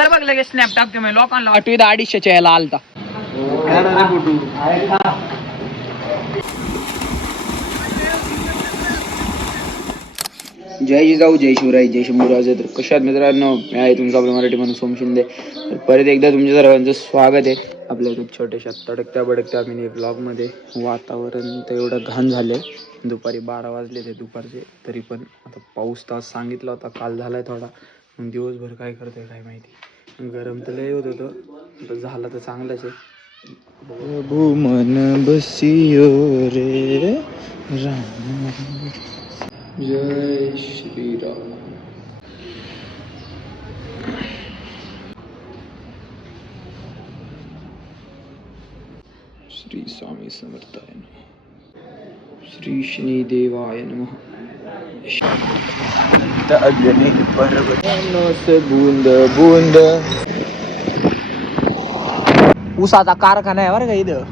कर बघ लगेच स्नॅप टाकते मी लोकांना 8वी-250च्या याला आलता. जय जिजाऊ, जय शिवराय, जय शंभूराजे. तर कशात मित्रांनो, मी आहे तुमचा आपला मराठी माणूस सोम शिंदे. तर परत एकदा तुमच्या सर्वांचं स्वागत आहे आपल्या एक छोट्याशा तडकत्या बडकत्या मिनी ब्लॉगमध्ये. वातावरण तर एवढं घाण झालं आहे, दुपारी 12 वाजले ते दुपारचे, तरी पण आता पाऊस तास सांगितला होता काल, झाला आहे थोडा. मग दिवसभर काय करतोय काय माहिती. गरम तर लय होत होतं, तर झालं तर चांगलंच आहे. मन बसियो रे राम, जय श्रीराम. श्री स्वामी समर्थाय नमः. श्री शनी देवाय नमः. अग्नि पर्वतो से बूंद बूंद. ऊसाचा कारखाना आहे बरं का इथं.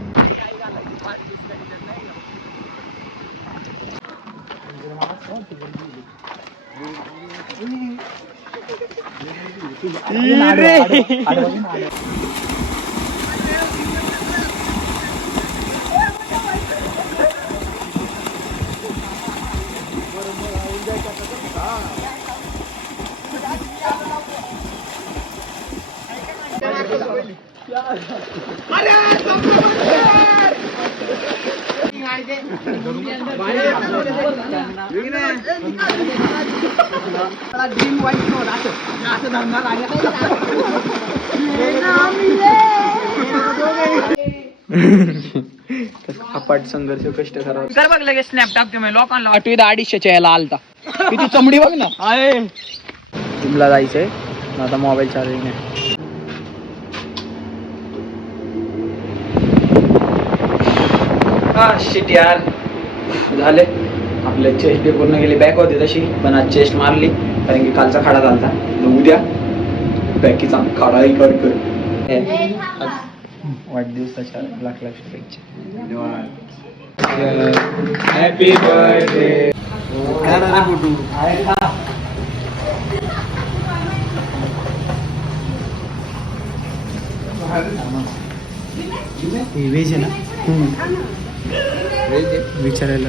अपाट संघर्ष कष्ट करावं. कर बघ लगेच स्नॅप टाकते मी लोकांना 8वी-250च्या याला आलता. किती चमडी बघ ना. आहे जिमला जायचंय आता, मोबाईल चार्जिंग आहे. शिट यार, झाले आपले चेस्ट डे पूर्ण गेली. बॅक होती तशी, पण आज चेस्ट मारली कारण की कालचा खाडा झालता. उद्या बॅकीचा खाडाही कर. वाढदिवसाच्या लाख शुभेच्छा. धन्यवाद. Happy birthday. वेज आहे ना, विचारायला